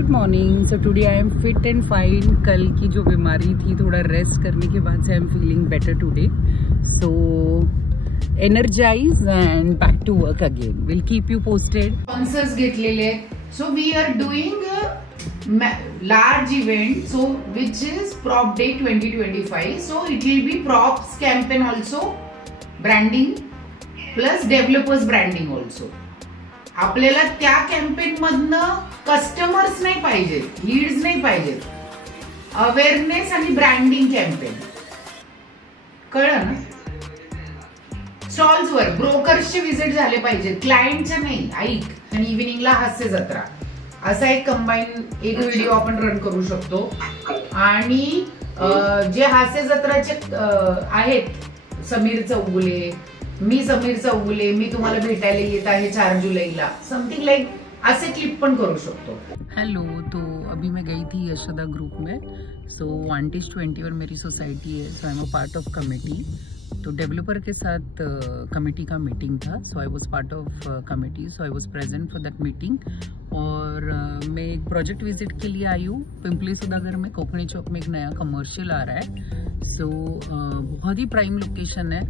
Good morning. So today I am fit and fine. कल की जो बीमारी थी, थोड़ा रेस्ट करने के बाद से I am feeling better today. So energized and back to work again. We'll keep you posted. Sponsors घेतलेले आहेत. So we are doing a large event, so which is Prop Day 2025. So it will be props campaign also, branding plus developers branding also. आपल्याला त्या campaign मधनं customers नाही पाहिजेत, Leeds नाही पाहिजेत, awareness आणि ब्रँडिंग कॅम्पेन. कळलं ना? स्टॉल्स वर ब्रोकर्सचे विजिट झाले पाहिजे, क्लायंटच्या नाही. ऐक, आणि इव्हिनिंगला हास्य जत्रा असा एक कंबाईन एक व्हिडिओ आपण रन करू शकतो. आणि जे हास्य जत्राचे आहेत, समीर चौगुले, मी समीर चौगुले, मी तुम्हाला भेटायला येत आहे 4 जुलैला, समथिंग लाइक ऐसे क्लिप पण करू शकतो. हेलो, तो अभी मैं गई थी यशोदा ग्रुप में. सो वांटेज 20 और मेरी सोसाइटी है, so I am a part of committee. तो डेवलपर के साथ कमेटी का मीटिंग था. So I was part of committee, so I was present for that meeting. और मैं एक प्रोजेक्ट विजिट के लिए आई हूँ. पिंपली सौदागर में कोकणी चौक में एक नया कमर्शियल आ रहा है. सो बहुत ही प्राइम लोकेशन है.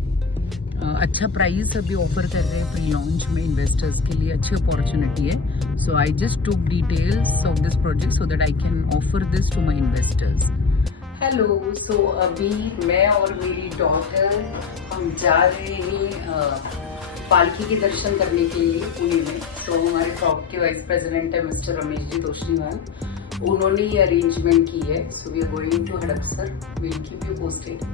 अच्छा प्राइस अभी ऑफर कर रहे हैं प्री लॉन्च में. इन्वेस्टर्स के लिए अच्छी अपॉर्चुनिटी है. So I just took details of this project so that I can offer this to my investors. Hello, so अभी मैं और मेरी डॉटर हम जा रहे हैं पालकी के दर्शन करने के लिए पुणे में. तो हमारे टॉप के वाइस प्रेसिडेंट है मिस्टर रमेश जी तोष्णीवाल, उन्होंने ये अरेंजमेंट की है. So we are going to Hadapsar. Will keep you posted.